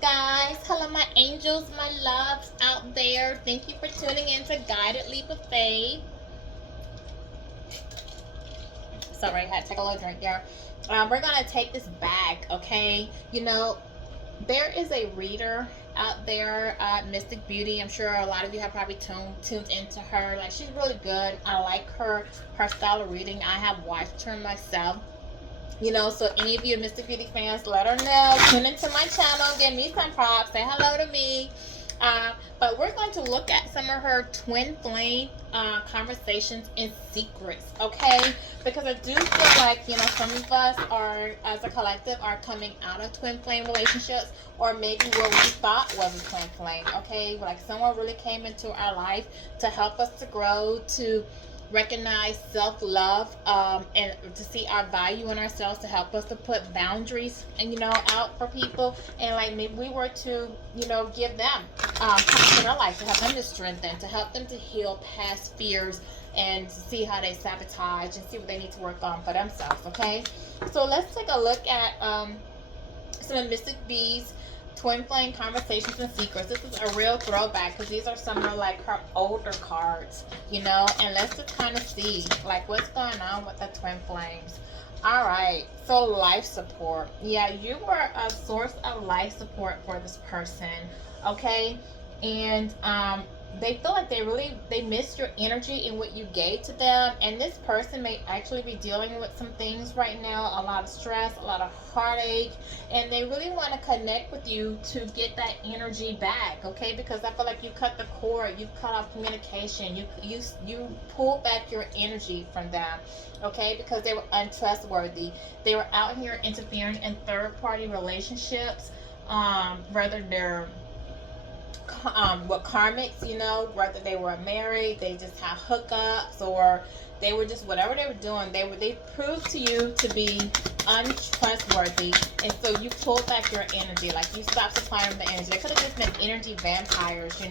guys? Hello, my angels, my loves out there. Thank you for tuning in to Guided Leap of Faith. Sorry, I had to take a little drink there. We're going to take this back, okay? There is a reader out there, Mystic Beauty. I'm sure a lot of you have probably tuned into her. Like, she's really good. I like her style of reading. I have watched her myself. So any of you Mystic Beauty fans, let her know. Tune into my channel, give me some props, say hello to me. But we're going to look at some of her twin flame conversations and secrets, okay? Because I do feel like, some of us are, as a collective, are coming out of twin flame relationships, or maybe what we thought was a twin flame, okay? Like someone really came into our life to help us to grow, to recognize self-love, and to see our value in ourselves, to help us to put boundaries and out for people, and like maybe we were to give them come into their life to help them to strengthen, to help them to heal past fears, and to see how they sabotage and see what they need to work on for themselves. Okay, so let's take a look at some of Mystic B's twin flame conversations and secrets. This is a real throwback because these are some of like her older cards, and let's just kind of see like what's going on with the twin flames. All right, so life support. Yeah, you were a source of life support for this person, okay? And they feel like they missed your energy and what you gave to them, and this person may actually be dealing with some things right now, a lot of stress, a lot of heartache, and they really want to connect with you to get that energy back, okay? Because I feel like you cut the cord, you've cut off communication, you pulled back your energy from them, okay? Because they were untrustworthy, they were out here interfering in third party relationships, whether they're with karmics, whether they were married, they just have hookups, or they were just whatever they were doing, they proved to you to be untrustworthy, and so you pulled back your energy, like you stopped supplying the energy. They could have just been energy vampires,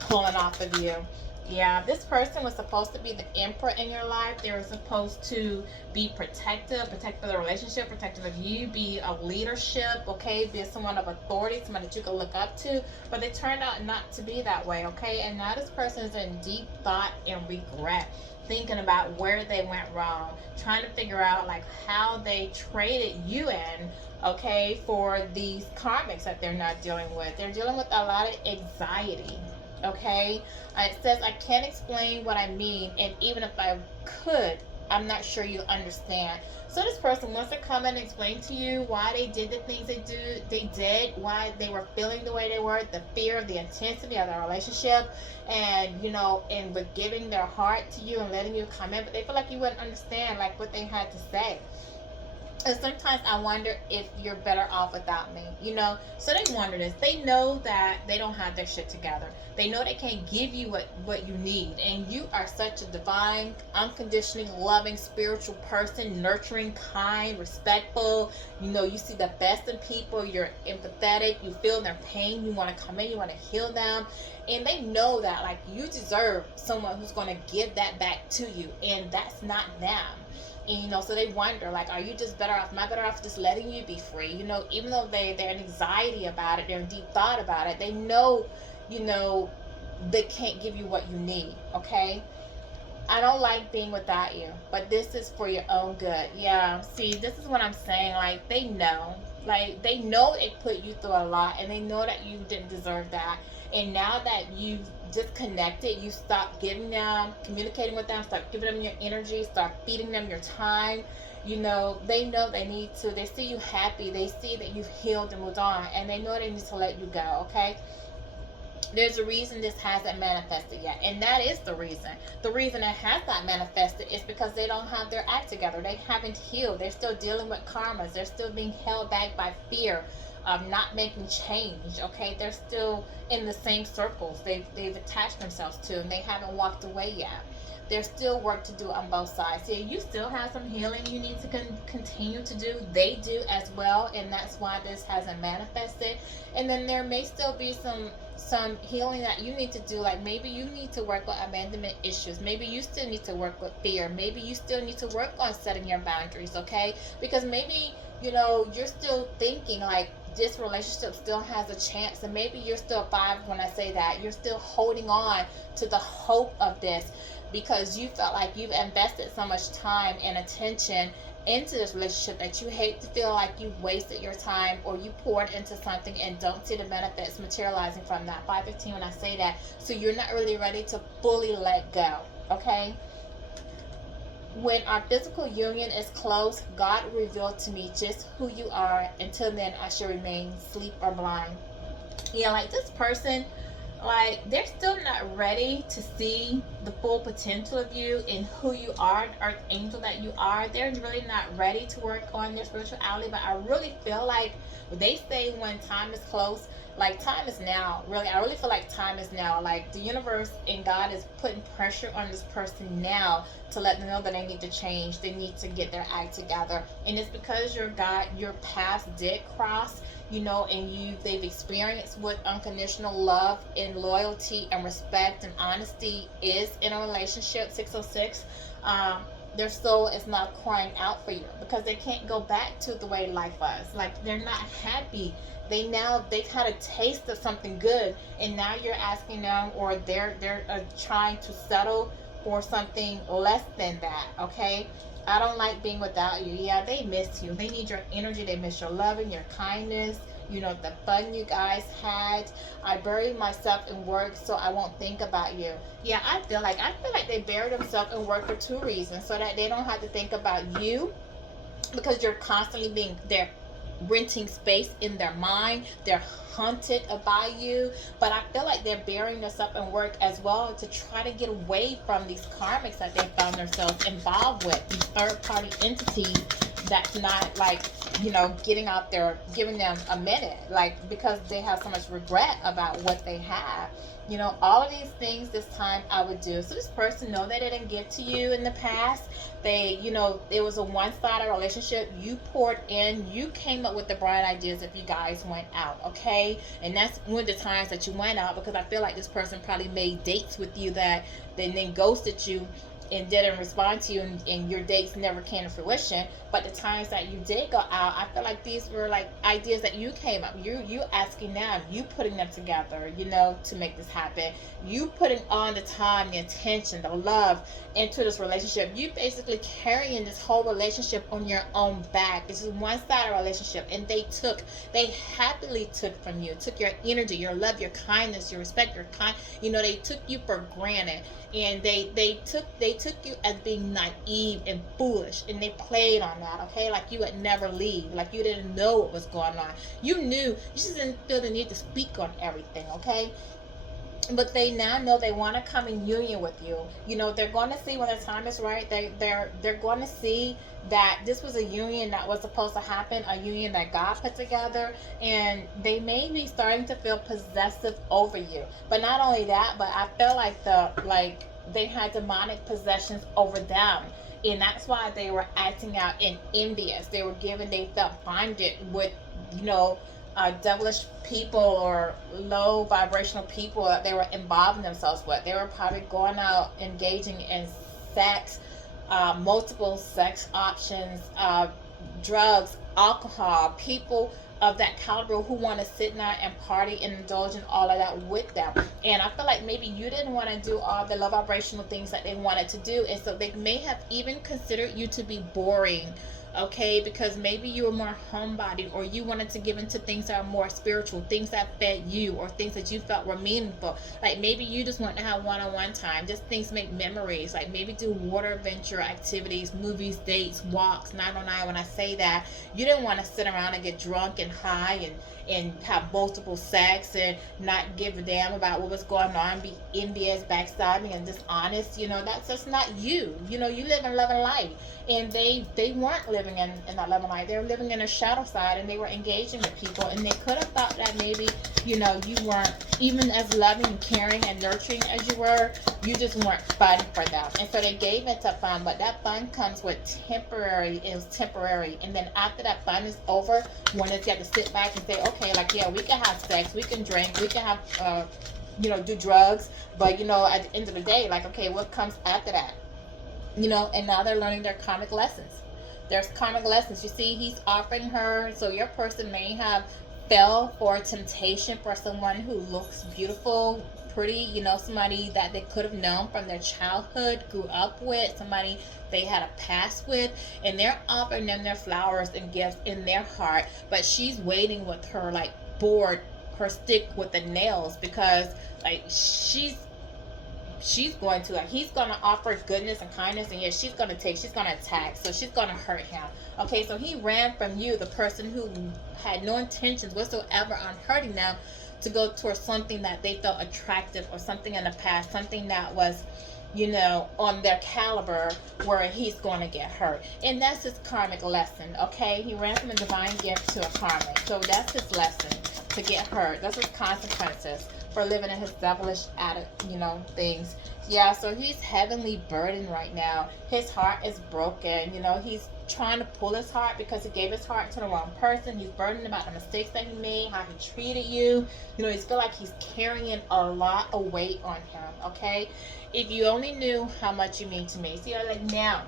pulling off of you. Yeah, this person was supposed to be the emperor in your life. They were supposed to be protective of the relationship, protective of you, be a leadership, okay? Be someone of authority, somebody that you can look up to. But they turned out not to be that way, okay? And now this person is in deep thought and regret, thinking about where they went wrong, trying to figure out like how they traded you in, okay, for these karmics that they're not dealing with. They're dealing with a lot of anxiety. Okay, it says I can't explain what I mean, and even if I could, I'm not sure you understand. So this person wants to come and explain to you why they did the things they did, why they were feeling the way they were, the fear, the intensity of their relationship, and and with giving their heart to you and letting you come in, but they feel like you wouldn't understand like what they had to say. And sometimes I wonder if you're better off without me, So they wonder this. They know that they don't have their shit together. They know they can't give you what you need. And you are such a divine, unconditionally loving, spiritual person, nurturing, kind, respectful. You see the best in people. You're empathetic. You feel their pain. You want to come in. You want to heal them. And they know that, like, you deserve someone who's going to give that back to you. And that's not them. And so they wonder, like, are you just better off? Am I better off just letting you be free? Even though they're in anxiety about it, they're in deep thought about it, they know, they can't give you what you need, okay? I don't like being without you, but this is for your own good. Yeah, see, this is what I'm saying. Like, they know. Like, they know it put you through a lot, and they know that you didn't deserve that. And now that you've disconnected, you stop giving them, communicating with them, start giving them your energy, start feeding them your time. They know they need to. They see you happy. They see that you've healed and moved on, and they know they need to let you go, okay? There's a reason this hasn't manifested yet, and that is the reason. The reason it has not manifested is because they don't have their act together. They haven't healed. They're still dealing with karmas. They're still being held back by fear of not making change, okay? They're still in the same circles they've attached themselves to, and they haven't walked away yet. There's still work to do on both sides. Yeah, you still have some healing you need to continue to do. They do as well, and that's why this hasn't manifested. And then there may still be some healing that you need to do. Like, maybe you need to work on abandonment issues. Maybe you still need to work with fear. Maybe you still need to work on setting your boundaries, okay? Because maybe you're still thinking like this relationship still has a chance, and maybe you're still 5 when I say that. You're still holding on to the hope of this because you felt like you've invested so much time and attention into this relationship that you hate to feel like you've wasted your time or you poured into something and don't see the benefits materializing from that. 515 when I say that. So you're not really ready to fully let go. Okay? When our physical union is close, God revealed to me just who you are. Until then, I shall remain asleep or blind. Yeah, like this person, like they're still not ready to see the full potential of you and who you are, earth angel that you are. They're really not ready to work on their spirituality, but I really feel like they say when time is close, like time is now. Really, I really feel like time is now. Like the universe and God is putting pressure on this person now to let them know that they need to change, they need to get their act together. And it's because your paths did cross, and they've experienced what unconditional love and loyalty and respect and honesty is in a relationship. 606. Their soul is not crying out for you because they can't go back to the way life was. Like they're not happy. They've had a taste of something good, and now you're asking them, or they're trying to settle for something less than that. Okay. I don't like being without you. Yeah, they miss you. They need your energy. They miss your love and your kindness. The fun you guys had. I buried myself in work so I won't think about you. Yeah, I feel like they buried themselves in work for 2 reasons. So that they don't have to think about you, because you're constantly they're renting space in their mind. They're haunted by you. But I feel like they're burying themselves in work as well to try to get away from these karmics that they found themselves involved with, these third party entities that's not getting out there, giving them a minute, like because they have so much regret about what they have. All of these things this time I would do. So this person know that they didn't give to you in the past. It was a one-sided relationship. You poured in, you came up with the bright ideas if you guys went out, okay? And that's one of the times that you went out, because I feel like this person probably made dates with you that they then ghosted you and didn't respond to you, and your dates never came to fruition. But the times that you did go out, I feel like these were like ideas that you came up, you asking them, you putting them together, to make this happen. You putting on the time, the attention, the love into this relationship. You basically carrying this whole relationship on your own back. This is one-sided relationship, and they happily took from you, took your energy, your love, your kindness, your respect, your they took you for granted, and they took you as being naive and foolish, and they played on that, okay? Like you would never leave, like you didn't know what was going on. You knew, you just didn't feel the need to speak on everything, okay? But they now know they want to come in union with you. They're going to see when their time is right. They're going to see that this was a union that was supposed to happen, a union that God put together, and they may be starting to feel possessive over you. But not only that, but I feel like they had demonic possessions over them. And that's why they were acting out in envious. They felt bonded with, devilish people or low vibrational people that they were involving themselves with. They were probably going out engaging in sex, multiple sex options, drugs, alcohol, people of that caliber who want to sit down and party and indulge in all of that with them. And I feel like maybe you didn't want to do all the low vibrational things that they wanted to do, and so they may have even considered you to be boring, okay? Because maybe you were more homebody, or you wanted to give into things that are more spiritual, things that fed you, or things that you felt were meaningful. Like maybe you just want to have one-on-one time, just things make memories, like maybe do water adventure activities, movies, dates, walks, 909. When I say that, you didn't want to sit around and get drunk and high and have multiple sex and not give a damn about what was going on, be envious, backstabbing, and dishonest. That's just not you. You live and love and life. And they weren't living in that love and light. They were living in a shadow side, and they were engaging with people, and they could have thought that maybe you weren't even as loving and caring and nurturing as you were. You just weren't fun for them, and so they gave into fun. But that fun comes with temporary. It was temporary, and then after that fun is over, when it's got to sit back and say, okay, like yeah, we can have sex, we can drink, we can have do drugs, but at the end of the day, like okay, what comes after that? And now they're learning their karmic lessons. There's karmic lessons. You see, he's offering her, so your person may have fell for temptation for someone who looks beautiful, pretty, you know, somebody that they could have known from their childhood, grew up with, somebody they had a past with, and they're offering them their flowers and gifts in their heart, but she's waiting with her like board, her stick with the nails, because like she's going to, like, he's going to offer goodness and kindness, and yet she's going to take, she's going to attack, so she's going to hurt him. Okay, so he ran from you, the person who had no intentions whatsoever on hurting them, to go towards something that they felt attractive, or something in the past, something that was, you know, on their caliber, where he's going to get hurt. And that's his karmic lesson. Okay, he ran from a divine gift to a karmic, so that's his lesson, to get hurt. That's his consequences for living in his devilish you know, things. Yeah, so he's heavily burdened right now. His heart is broken. You know, he's trying to pull his heart because he gave his heart to the wrong person. He's burdened about the mistakes that he made, how he treated you. You know, he's feel like he's carrying a lot of weight on him. Okay, if you only knew how much you mean to me. See, like now,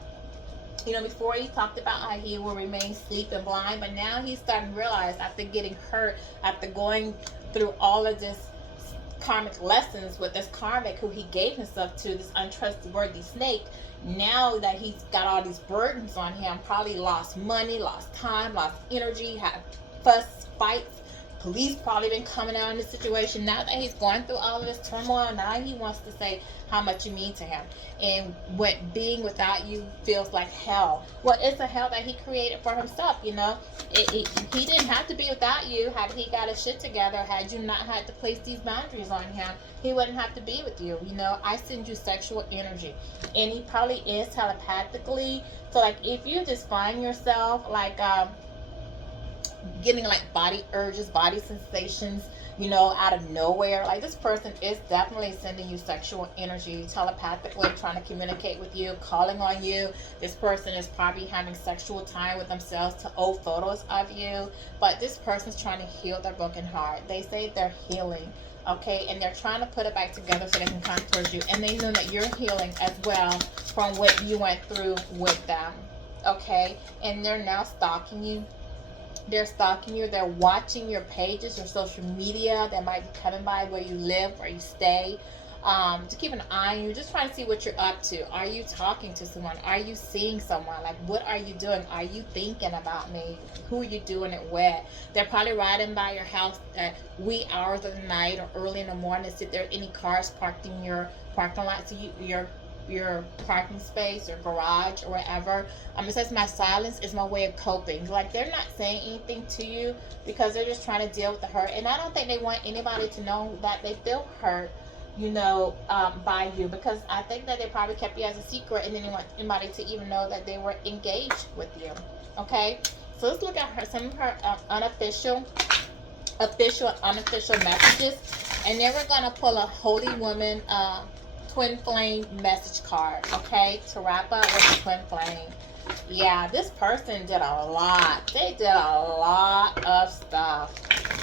you know, before he talked about how he will remain asleep and blind, but now he's starting to realize, after getting hurt, after going through all of this karmic lessons with this karmic who he gave himself to, this untrustworthy snake, now that he's got all these burdens on him, probably lost money, lost time, lost energy, had fuss, fights, police probably been coming out in this situation. Now that he's going through all of this turmoil, now he wants to say how much you mean to him, and what being without you feels like hell. Well, it's a hell that he created for himself. You know, he didn't have to be without you. Had he got his shit together, had you not had to place these boundaries on him, he wouldn't have to be with you. You know, I send you sexual energy, and he probably is telepathically. So like, if you just find yourself like getting like body urges, body sensations, you know, out of nowhere, like, this person is definitely sending you sexual energy, telepathically trying to communicate with you, calling on you. This person is probably having sexual time with themselves to old photos of you, but this person's trying to heal their broken heart. They say they're healing, okay, and they're trying to put it back together so they can come towards you, and they know that you're healing as well from what you went through with them, okay, and they're now stalking you. They're stalking you. They're watching your pages, your social media. They might be coming by where you live, where you stay, to keep an eye on you, just trying to see what you're up to. Are you talking to someone? Are you seeing someone? Like, what are you doing? Are you thinking about me? Who are you doing it with? They're probably riding by your house at wee hours of the night or early in the morning to see if there are any cars parked in your parking lot, so your parking space or garage or whatever. It says, my silence is my way of coping. Like, they're not saying anything to you because they're just trying to deal with the hurt, and I don't think they want anybody to know that they feel hurt, you know, by you, because I think that they probably kept you as a secret, and they didn't want anybody to even know that they were engaged with you. Okay, so let's look at her, some of her unofficial, official and unofficial messages, and then we're gonna pull a holy woman twin flame message card, okay, to wrap up with the twin flame. Yeah, this person did a lot. They did a lot of stuff,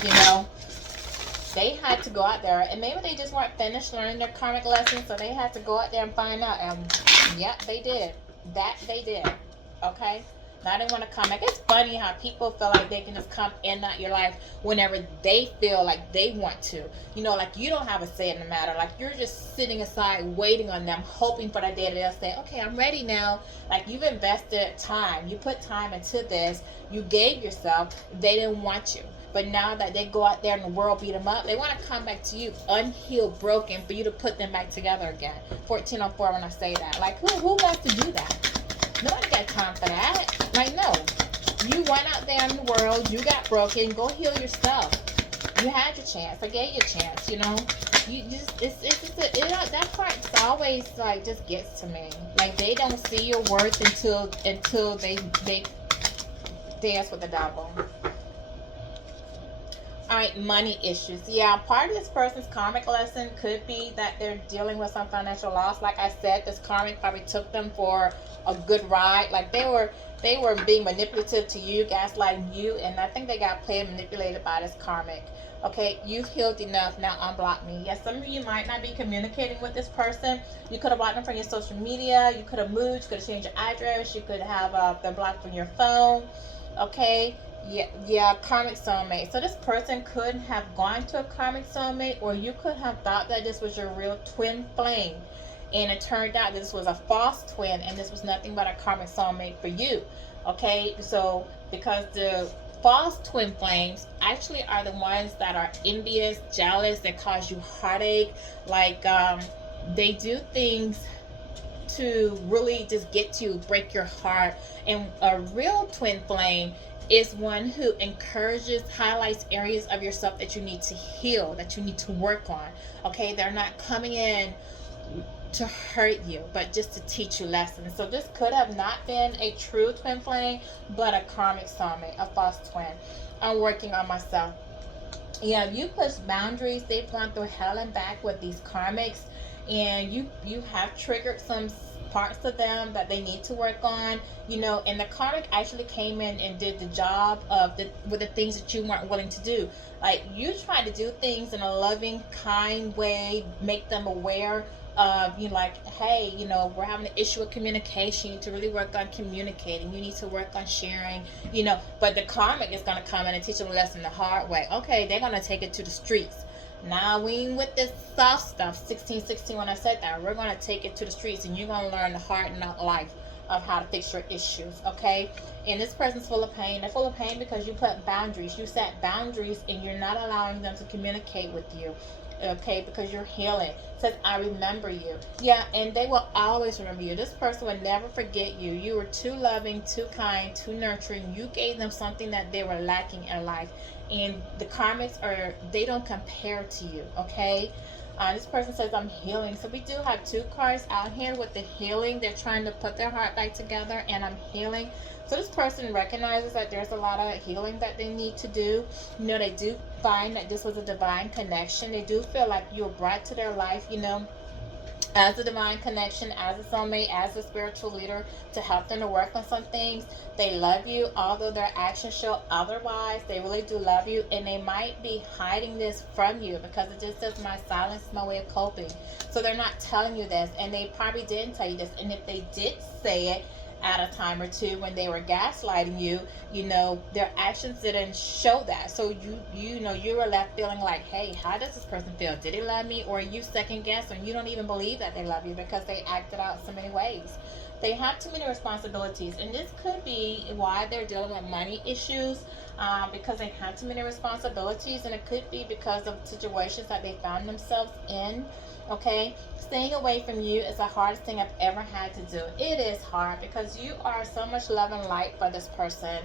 you know. They had to go out there, and maybe they just weren't finished learning their karmic lessons, so they had to go out there and find out. And yep, they did. That they did. Okay? Now they want to come back. It's funny how people feel like they can just come in and out your life whenever they feel like they want to. You know, like, you don't have a say in the matter. Like, you're just sitting aside waiting on them, hoping for that day that they'll say, okay, I'm ready now. Like, you've invested time. You put time into this. You gave yourself. They didn't want you. But now that they go out there and the world beat them up, they want to come back to you unhealed, broken, for you to put them back together again. 1404 when I say that. Like, who wants to do that? Nobody got time for that. Like, no. You went out there in the world. You got broken. Go heal yourself. You had your chance. I gave you a chance, you know. You just, that part always, like, just gets to me. Like, they don't see your worth until they dance with the devil. Alright, money issues. Yeah, part of this person's karmic lesson could be that they're dealing with some financial loss. Like I said, this karmic probably took them for a good ride. Like, they were being manipulative to you, gaslighting you, and I think they got played and manipulated by this karmic. Okay, you've healed enough. Now unblock me. Yes, some of you might not be communicating with this person. You could have blocked them from your social media. You could have moved. You could have changed your address. You could have them blocked from your phone. Okay, Yeah, karmic soulmate. So this person could have gone to a karmic soulmate, or you could have thought that this was your real twin flame, and it turned out this was a false twin, and this was nothing but a karmic soulmate for you. Okay, so because the false twin flames actually are the ones that are envious, jealous, that cause you heartache. Like they do things to really just get you, break your heart. And a real twin flame is one who encourages, highlights areas of yourself that you need to heal, that you need to work on. Okay, they're not coming in to hurt you, but just to teach you lessons. So this could have not been a true twin flame, but a karmic soulmate, a false twin. I'm working on myself. Yeah, you push boundaries. They've gone through hell and back with these karmics, and you have triggered some parts of them that they need to work on. And the karmic actually came in and did the job of with the things that you weren't willing to do. Like, you try to do things in a loving, kind way, make them aware of, like, hey, we're having an issue with communication. You need to really work on communicating. You need to work on sharing. But the karmic is going to come in and teach them a lesson the hard way. Okay, they're going to take it to the streets. Now we ain't with this soft stuff. 1616, when I said that, we're going to take it to the streets, and you're going to learn the hard knock life of how to fix your issues. Okay, and this person's full of pain. They're full of pain because you put boundaries. You set boundaries, and you're not allowing them to communicate with you. Okay, because you're healing. It says, I remember you. Yeah, and they will always remember you. This person will never forget you. You were too loving, too kind, too nurturing. You gave them something that they were lacking in life. And the karmics they don't compare to you. Okay, this person says, I'm healing. So we do have two cards out here with the healing. They're trying to put their heart back together, and I'm healing. So this person recognizes that there's a lot of healing that they need to do. They do find that this was a divine connection. They do feel like you were brought to their life, as a divine connection, as a soulmate, as a spiritual leader, to help them to work on some things. They love you, although their actions show otherwise. They really do love you, and they might be hiding this from you because it just says, my silence is my way of coping. So they're not telling you this, and they probably didn't tell you this. And if they did say it at a time or two when they were gaslighting you, their actions didn't show that. So you were left feeling like, hey, how does this person feel? Did he love me? Or you second guess, and you don't even believe that they love you because they acted out so many ways. They have too many responsibilities, and this could be why they're dealing with money issues, because they have too many responsibilities, and it could be because of situations that they found themselves in. Okay, staying away from you is the hardest thing I've ever had to do. It is hard because you are so much love and light for this person.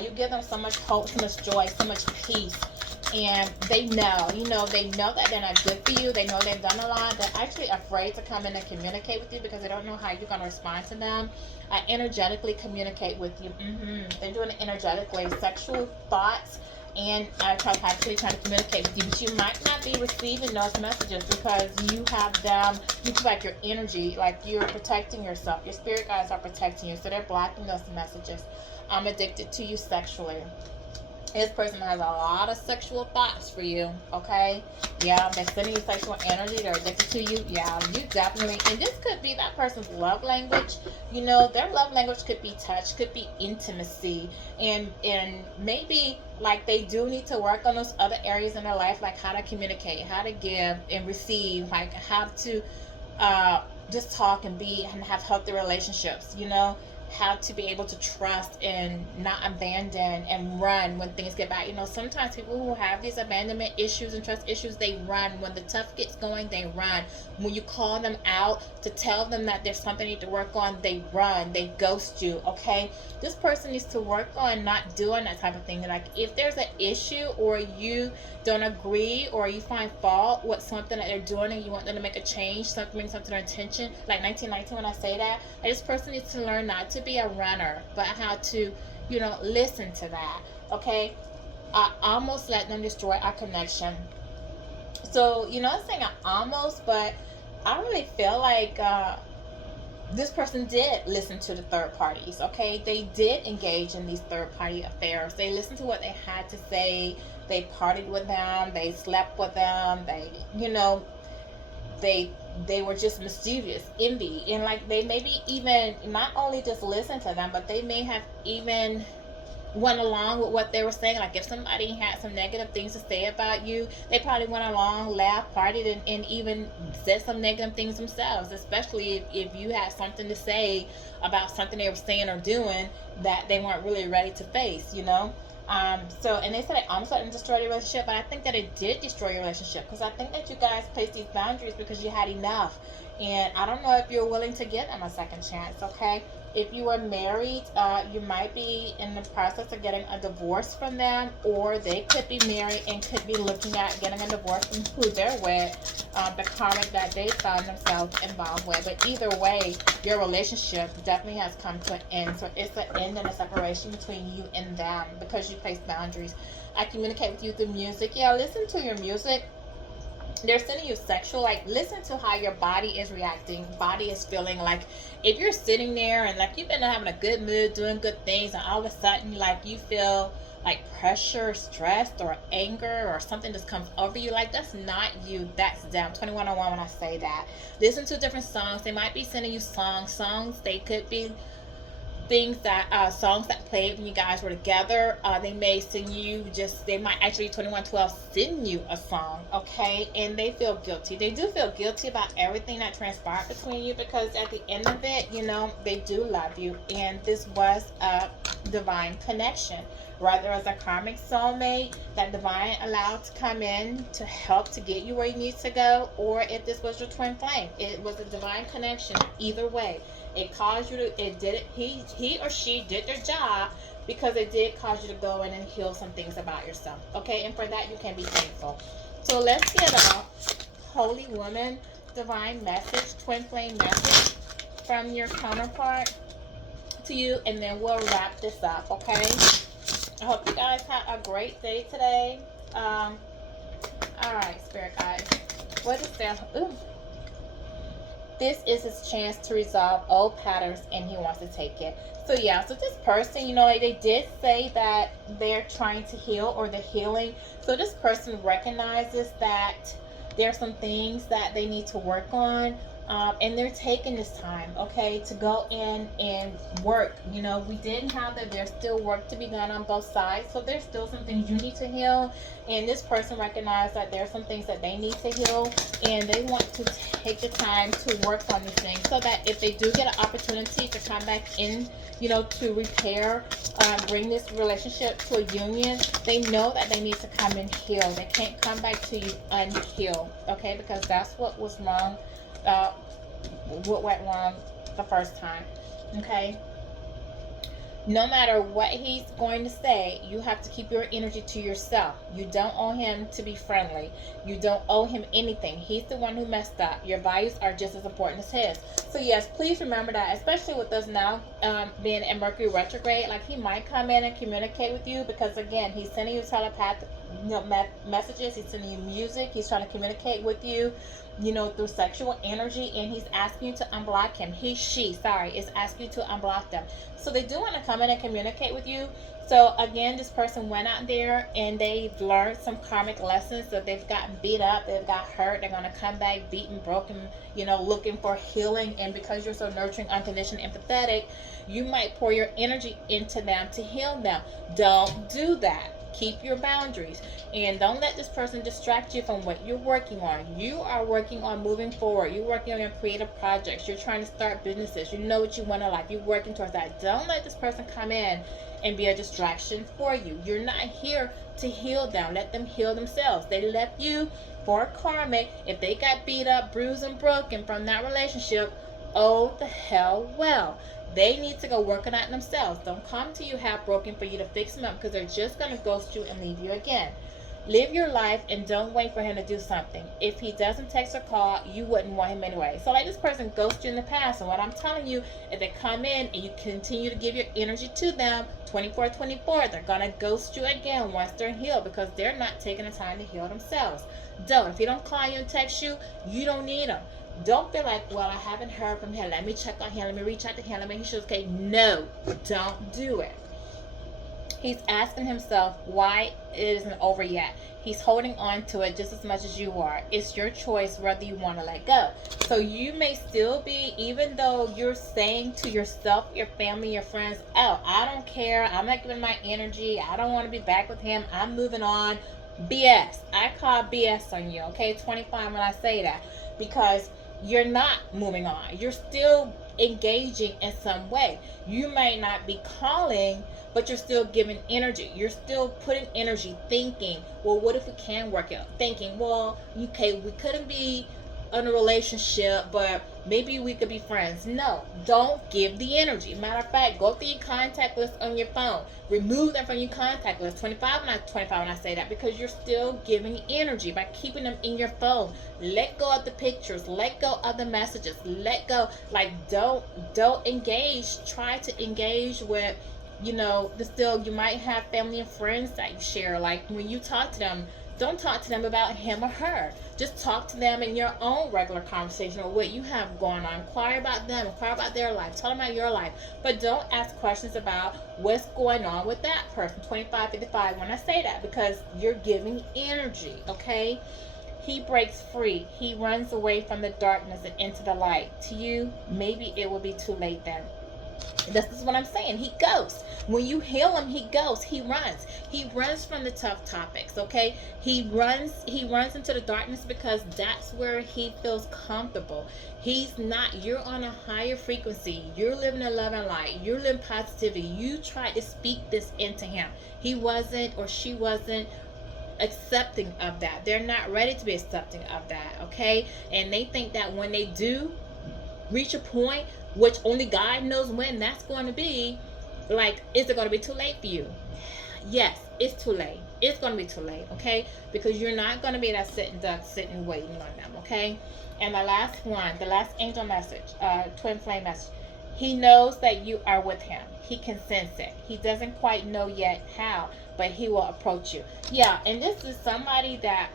You give them so much hope, so much joy, so much peace. And they know, they know that they're not good for you. They know they've done a lot. They're actually afraid to come in and communicate with you because they don't know how you're going to respond to them. Energetically communicate with you. They're doing it energetically. Sexual thoughts, and actually trying to communicate with you, but you might not be receiving those messages because you have them, you feel like your energy, like you're protecting yourself. Your spirit guides are protecting you, so they're blocking those messages. I'm addicted to you sexually. This person has a lot of sexual thoughts for you, okay? Yeah, they're sending you sexual energy. They're addicted to you. Yeah, you definitely, and this could be that person's love language. Their love language could be touch, could be intimacy, and maybe, like, they do need to work on those other areas in their life, like how to communicate, how to give and receive, like how to just talk and have healthy relationships, how to be able to trust and not abandon and run when things get bad. Sometimes people who have these abandonment issues and trust issues, they run. When the tough gets going, they run. When you call them out to tell them that there's something you need to work on, they run. They ghost you, okay? This person needs to work on not doing that type of thing. Like, if there's an issue or you don't agree or you find fault with something that they're doing and you want them to make a change, bring something to their attention, like 1919 when I say that, this person needs to learn not to be a runner, but how to, listen to that, okay? I almost let them destroy our connection. So, I'm saying I almost, but I really feel like this person did listen to the third parties, okay? They did engage in these third party affairs. They listened to what they had to say. They partied with them. They slept with them. They were just mischievous, envy, and like they maybe even not only just listen to them, but they may have even went along with what they were saying. Like if somebody had some negative things to say about you, they probably went along, laughed, partied, and even said some negative things themselves, especially if you had something to say about something they were saying or doing that they weren't really ready to face, you know. So, and they said it almost didn't destroy your relationship, but I think that it did destroy your relationship, because I think that you guys placed these boundaries because you had enough. And I don't know if you're willing to give them a second chance, okay? If you are married, you might be in the process of getting a divorce from them, or they could be married and could be looking at getting a divorce from who they're with, the karmic that they found themselves involved with. But either way, your relationship definitely has come to an end. So it's an end and a separation between you and them because you place boundaries. I communicate with you through music. Yeah, listen to your music. They're sending you sexual, like listen to how your body is reacting, body is feeling. Like if you're sitting there and like you've been having a good mood, doing good things, and all of a sudden like you feel like pressure, stress, or anger, or something just comes over you, like that's not you, that's them. 2101 when I say that. Listen to different songs. They might be sending you songs. They could be things that songs that played when you guys were together. They may send you just, they might actually 2112 send you a song, okay? And they feel guilty. They do feel guilty about everything that transpired between you, because at the end of it, you know, they do love you, and this was a divine connection. Whether as a karmic soulmate that divine allowed to come in to help to get you where you need to go, or if this was your twin flame, it was a divine connection. Either way, it caused you to, it did it, he or she did their job, because it did cause you to go in and heal some things about yourself, okay? And for that you can be thankful. So let's get a holy woman divine message, twin flame message from your counterpart to you, and then we'll wrap this up, okay? I hope you guys have a great day today. All right, spirit guys, what is there? Ooh. This is his chance to resolve old patterns, and he wants to take it. So yeah, so this person, you know, like they did say that they're trying to heal, or the healing. So this person recognizes that there's some things that they need to work on. And they're taking this time, okay, to go in and work. You know, we didn't have that. There's still work to be done on both sides. So there's still some things you need to heal. And this person recognized that there's some things that they need to heal. And they want to take the time to work on these things, so that if they do get an opportunity to come back in, you know, to repair, bring this relationship to a union, they know that they need to come and heal. They can't come back to you unhealed, okay, because that's what was wrong. What went wrong the first time, okay? No matter what he's going to say, you have to keep your energy to yourself. You don't owe him to be friendly. You don't owe him anything. He's the one who messed up. Your values are just as important as his. So yes, please remember that, especially with us now being in Mercury retrograde. Like he might come in and communicate with you, because again, he's sending you telepathic, you know, messages. He's sending you music. He's trying to communicate with you, you know, through sexual energy, and he's asking you to unblock him. She is asking you to unblock them. So they do want to come in and communicate with you. So again, this person went out there and they've learned some karmic lessons. So they've gotten beat up, they've got hurt, they're going to come back beaten, broken, you know, looking for healing. And because you're so nurturing, unconditioned, empathetic, you might pour your energy into them to heal them. Don't do that. Keep your boundaries, and don't let this person distract you from what you're working on. You are working on moving forward. You're working on your creative projects. You're trying to start businesses. You know what you want in life. You're working towards that. Don't let this person come in and be a distraction for you. You're not here to heal them. Let them heal themselves. They left you for karmic. If they got beat up, bruised, and broken from that relationship, oh the hell well. They need to go work on it themselves. Don't come to you half broken for you to fix them up, because they're just going to ghost you and leave you again. Live your life and don't wait for him to do something. If he doesn't text or call, you wouldn't want him anyway. So like this person ghosted you in the past, and what I'm telling you, if they come in and you continue to give your energy to them, 24/24, they're going to ghost you again once they're healed, because they're not taking the time to heal themselves. Don't. If he don't call you and text you, you don't need him. Don't be like, well, I haven't heard from him. Let me check on him. Let me reach out to him. Let me make sure it's okay. No, don't do it. He's asking himself why it isn't over yet. He's holding on to it just as much as you are. It's your choice whether you want to let go. So you may still be, even though you're saying to yourself, your family, your friends, oh, I don't care. I'm not giving my energy. I don't want to be back with him. I'm moving on. BS. I call BS on you, okay? 25 when I say that. Because you're not moving on. You're still engaging in some way. You may not be calling, but you're still giving energy. You're still putting energy, thinking, well, what if we can work out? Thinking, well, okay, we couldn't be in a relationship, but maybe we could be friends. No, don't give the energy. Matter of fact, go through your contact list on your phone. Remove them from your contact list. 25 when I say that, because you're still giving energy by keeping them in your phone. Let go of the pictures. Let go of the messages. Let go. Like, don't engage. Try to engage with, still, you might have family and friends that you share. Like, when you talk to them, don't talk to them about him or her. Just talk to them in your own regular conversation or what you have going on. Inquire about them. Inquire about their life. Tell them about your life. But don't ask questions about what's going on with that person. 25, 55, when I say that, because you're giving energy, okay? He breaks free. He runs away from the darkness and into the light. To you, maybe it will be too late then. This is what I'm saying. He goes. When you heal him, he goes. He runs. He runs from the tough topics, okay? He runs into the darkness because that's where he feels comfortable. He's not, you're on a higher frequency. You're living a love and light. You're living positivity. You try to speak this into him. He wasn't, or she wasn't accepting of that. They're not ready to be accepting of that, okay? And they think that when they do reach a point, which only God knows when that's going to be, like, is it going to be too late for you? Yes, it's too late. It's going to be too late, okay? Because you're not going to be that sitting duck, sitting waiting on them, okay? And the last one, the last angel message, twin flame message. He knows that you are with him. He can sense it. He doesn't quite know yet how, but he will approach you. Yeah, and this is somebody that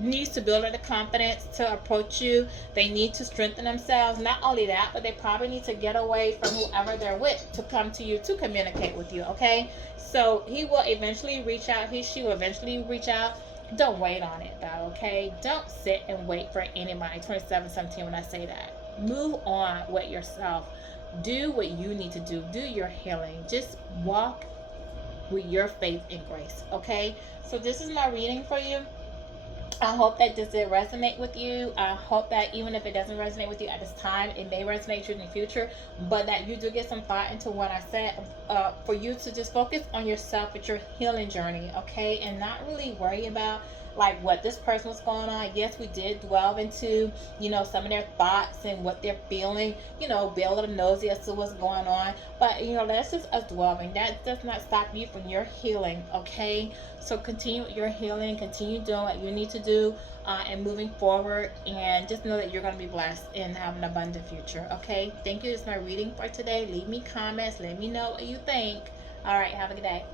needs to build up the confidence to approach you. They need to strengthen themselves. Not only that, but they probably need to get away from whoever they're with to come to you to communicate with you, okay? So he will eventually reach out. She will eventually reach out. Don't wait on it, though, okay? Don't sit and wait for anybody. 2717 when I say that. Move on with yourself. Do what you need to do. Do your healing. Just walk with your faith and grace, okay? So this is my reading for you. I hope that this did resonate with you. I hope that even if it doesn't resonate with you at this time, it may resonate with you in the future, but that you do get some thought into what I said, for you to just focus on yourself with your healing journey, okay? And not really worry about like what this person was going on. Yes, we did delve into, some of their thoughts and what they're feeling, be a little nosy as to what's going on. But, that's just us dwelling. That does not stop you from your healing, okay? So continue with your healing, continue doing what you need to do, and moving forward. And just know that you're going to be blessed and have an abundant future, okay? Thank you. This is my reading for today. Leave me comments. Let me know what you think. All right. Have a good day.